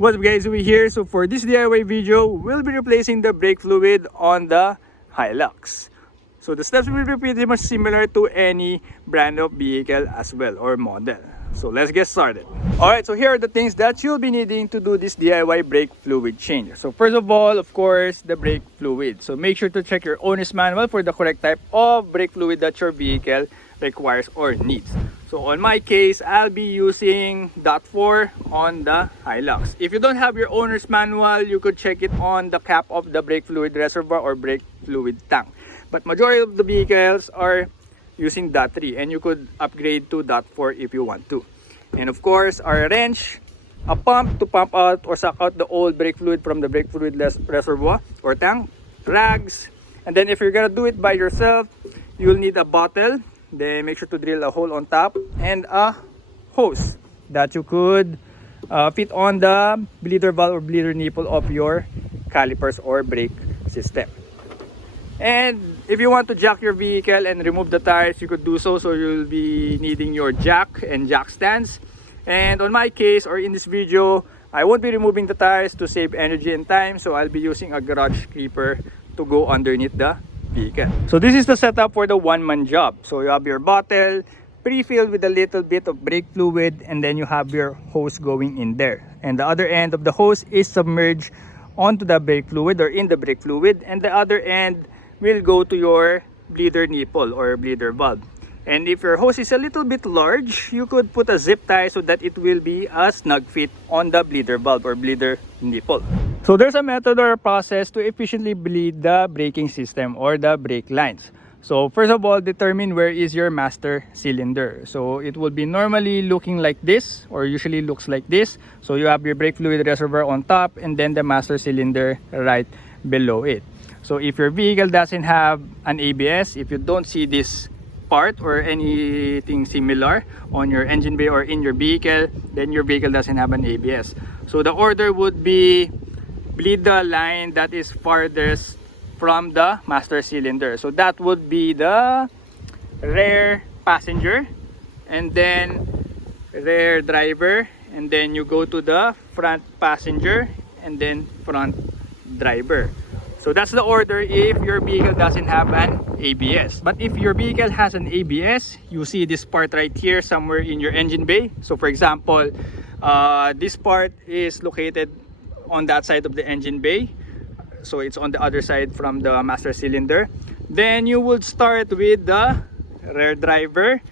What's up guys, we here. So for this DIY video, we'll be replacing the brake fluid on the HILUX. So the steps will be pretty much similar to any brand of vehicle as well, or model. So let's get started. Alright, so here are the things that you'll be needing to do this DIY brake fluid change. So first of all, of course, the brake fluid. So make sure to check your owner's manual for the correct type of brake fluid that your vehicle requires or needs. So on my case, I'll be using .4 on the HILUX. If you don't have your owner's manual, you could check it on the cap of the brake fluid reservoir or brake fluid tank. But majority of the vehicles are using .3 and you could upgrade to .4 if you want to. And of course, our wrench, a pump to pump out or suck out the old brake fluid from the brake fluid reservoir or tank, rags. And then if you're gonna do it by yourself, you'll need a bottle. Then make sure to drill a hole on top and a hose that you could fit on the bleeder valve or bleeder nipple of your calipers or brake system. And if you want to jack your vehicle and remove the tires, you could do so. So you'll be needing your jack and jack stands. And on my case, or in this video, I won't be removing the tires to save energy and time. So I'll be using a garage creeper to go underneath the vehicle. So this is the setup for the one-man job. So you have your bottle pre-filled with a little bit of brake fluid, and then you have your hose going in there. And the other end of the hose is submerged onto the brake fluid or in the brake fluid, and the other end will go to your bleeder nipple or bleeder valve. And if your hose is a little bit large, you could put a zip tie so that it will be a snug fit on the bleeder valve or bleeder nipple. So there's a method or a process to efficiently bleed the braking system or the brake lines. So first of all, determine where is your master cylinder. So it will be normally looking like this, or usually looks like this. So you have your brake fluid reservoir on top and then the master cylinder right below it. So if your vehicle doesn't have an ABS, if you don't see this part or anything similar on your engine bay or in your vehicle, then your vehicle doesn't have an ABS. So the order would be bleed the line that is farthest from the master cylinder. So that would be the rear passenger, and then rear driver, and then you go to the front passenger, and then front driver. So that's the order if your vehicle doesn't have an ABS. But if your vehicle has an ABS, you see this part right here somewhere in your engine bay. So for example, this part is located on that side of the engine bay. So it's on the other side from the master cylinder. Then you would start with the rear driver,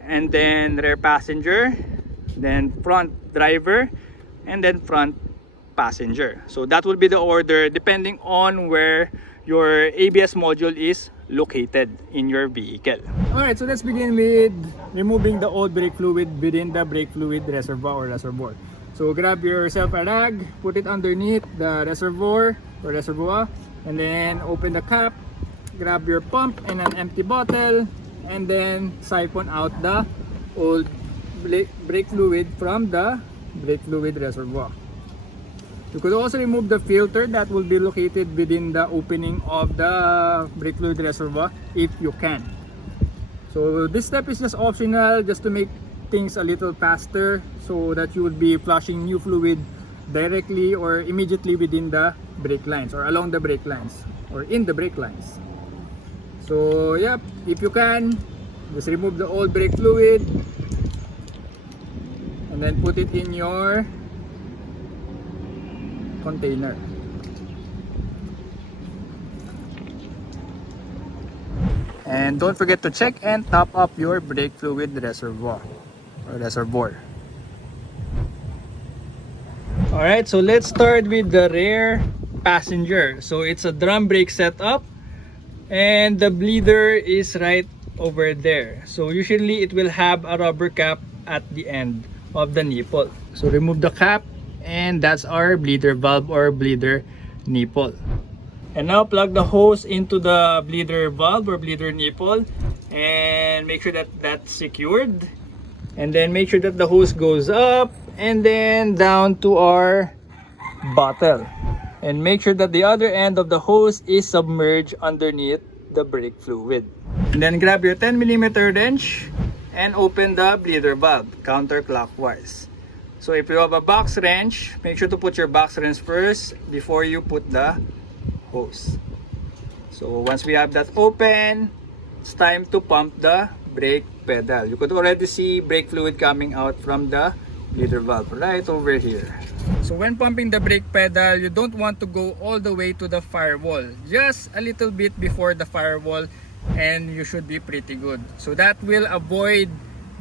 and then rear passenger, then front driver, and then front passenger. So that will be the order depending on where your ABS module is located in your vehicle. Alright, so let's begin with removing the old brake fluid within the brake fluid reservoir or reservoir. So grab yourself a rag, put it underneath the reservoir or reservoir, and then open the cap, grab your pump and an empty bottle, and then siphon out the old brake fluid from the brake fluid reservoir. You could also remove the filter that will be located within the opening of the brake fluid reservoir if you can. So this step is just optional, just to make things a little faster, so that you would be flushing new fluid directly or immediately within the brake lines or along the brake lines or in the brake lines. So yeah, if you can, just remove the old brake fluid and then put it in your container. And don't forget to check and top up your brake fluid reservoir or reservoir. Alright, so let's start with the rear passenger. So it's a drum brake setup and the bleeder is right over there. So usually it will have a rubber cap at the end of the nipple. So remove the cap, and that's our bleeder valve or bleeder nipple. And now plug the hose into the bleeder valve or bleeder nipple and make sure that that's secured. And then make sure that the hose goes up and then down to our bottle. And make sure that the other end of the hose is submerged underneath the brake fluid. And then grab your 10mm wrench and open the bleeder valve counterclockwise. So if you have a box wrench, make sure to put your box wrench first before you put the hose. So once we have that open, it's time to pump the brake pedal. You could already see brake fluid coming out from the bleeder valve right over here. So when pumping the brake pedal, you don't want to go all the way to the firewall. Just a little bit before the firewall and you should be pretty good. So that will avoid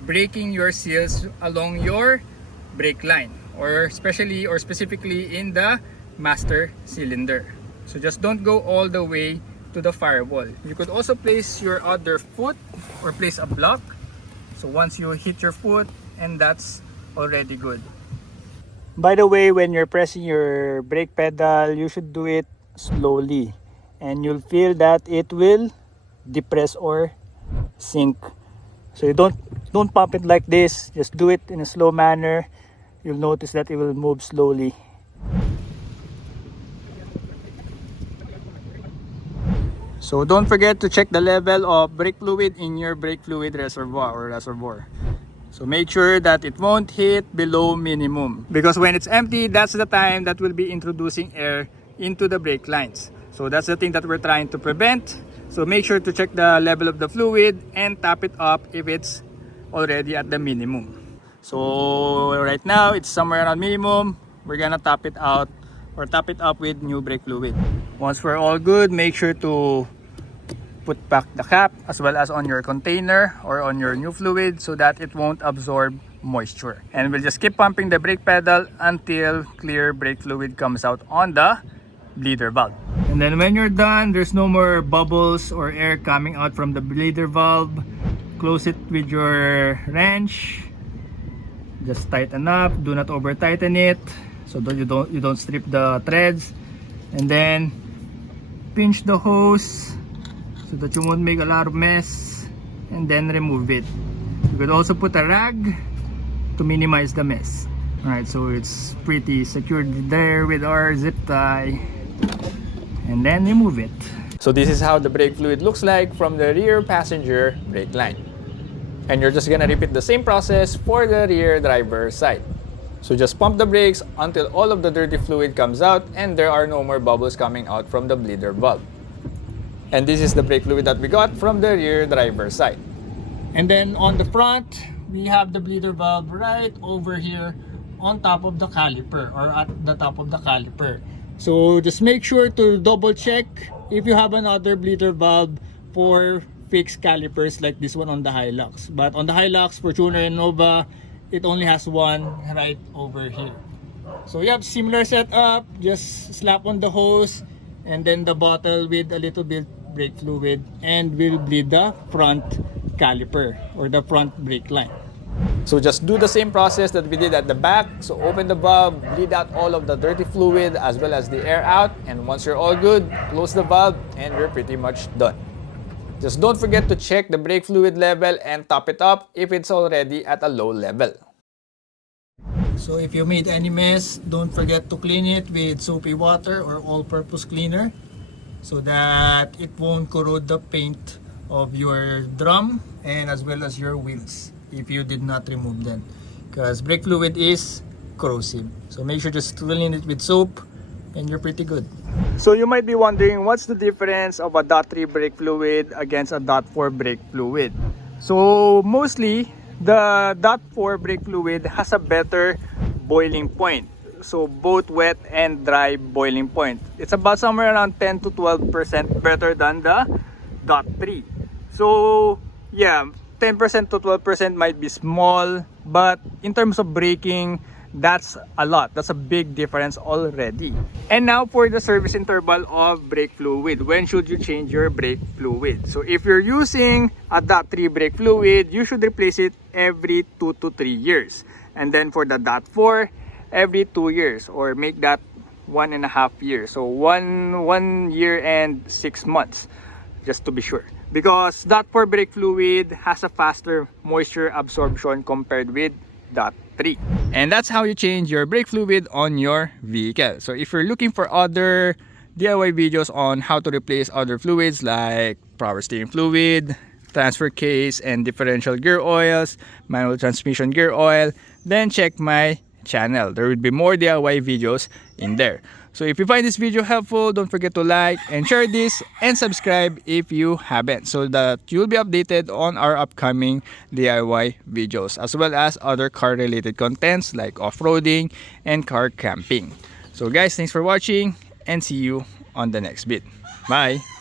breaking your seals along your brake line, or specifically in the master cylinder. So just don't go all the way to the firewall. You could also place your other foot or place a block. So once you hit your foot, and that's already good. By the way, when you're pressing your brake pedal, you should do it slowly, and you'll feel that it will depress or sink. So you don't pump it like this. Just do it in a slow manner. You'll notice that it will move slowly. So don't forget to check the level of brake fluid in your brake fluid reservoir. So make sure that it won't hit below minimum, because when it's empty, that's the time that we'll be introducing air into the brake lines. So that's the thing that we're trying to prevent. So make sure to check the level of the fluid and top it up if it's already at the minimum. So right now it's somewhere around minimum. We're gonna top it out or top it up with new brake fluid. Once we're all good, make sure to put back the cap as well as on your container or on your new fluid so that it won't absorb moisture. And we'll just keep pumping the brake pedal until clear brake fluid comes out on the bleeder valve. And then when you're done, there's no more bubbles or air coming out from the bleeder valve. Close it with your wrench. Just tighten up, do not over tighten it so that you don't strip the threads, and then pinch the hose so that you won't make a lot of mess, and then remove it. You could also put a rag to minimize the mess. Alright, so it's pretty secured there with our zip tie, and then remove it. So this is how the brake fluid looks like from the rear passenger brake line. And you're just gonna repeat the same process for the rear driver side. So just pump the brakes until all of the dirty fluid comes out and there are no more bubbles coming out from the bleeder valve. And this is the brake fluid that we got from the rear driver side. And then on the front, we have the bleeder valve right over here on top of the caliper, or at the top of the caliper. So just make sure to double check if you have another bleeder valve for fixed calipers like this one on the HILUX. But on the HILUX, Fortuner, and Nova, it only has one right over here. So you have similar setup, just slap on the hose and then the bottle with a little bit brake fluid, and will bleed the front caliper or the front brake line. So just do the same process that we did at the back. So open the valve, bleed out all of the dirty fluid as well as the air out, and once you're all good, close the valve and we're pretty much done. Just don't forget to check the brake fluid level and top it up if it's already at a low level. So if you made any mess, don't forget to clean it with soapy water or all-purpose cleaner so that it won't corrode the paint of your drum and as well as your wheels if you did not remove them, because brake fluid is corrosive. So make sure just to clean it with soap and you're pretty good. So you might be wondering, what's the difference of a .3 brake fluid against a .4 brake fluid? So mostly the .4 brake fluid has a better boiling point. So both wet and dry boiling point. It's about somewhere around 10 to 12% better than the .3. So yeah, 10% to 12% might be small, but in terms of braking, that's a lot. That's a big difference already. And now for the service interval of brake fluid. When should you change your brake fluid? So if you're using a .3 brake fluid, you should replace it every 2 to 3 years. And then for the .4, every 2 years, or make that 1.5 years. So one year and 6 months, just to be sure. Because .4 brake fluid has a faster moisture absorption compared with .3. And that's how you change your brake fluid on your vehicle. So if you're looking for other DIY videos on how to replace other fluids like power steering fluid, transfer case and differential gear oils, manual transmission gear oil, then check my channel. There will be more DIY videos in there. So if you find this video helpful, don't forget to like and share this and subscribe if you haven't, so that you'll be updated on our upcoming DIY videos, as well as other car related contents like off-roading and car camping. So guys, thanks for watching and see you on the next bit. Bye!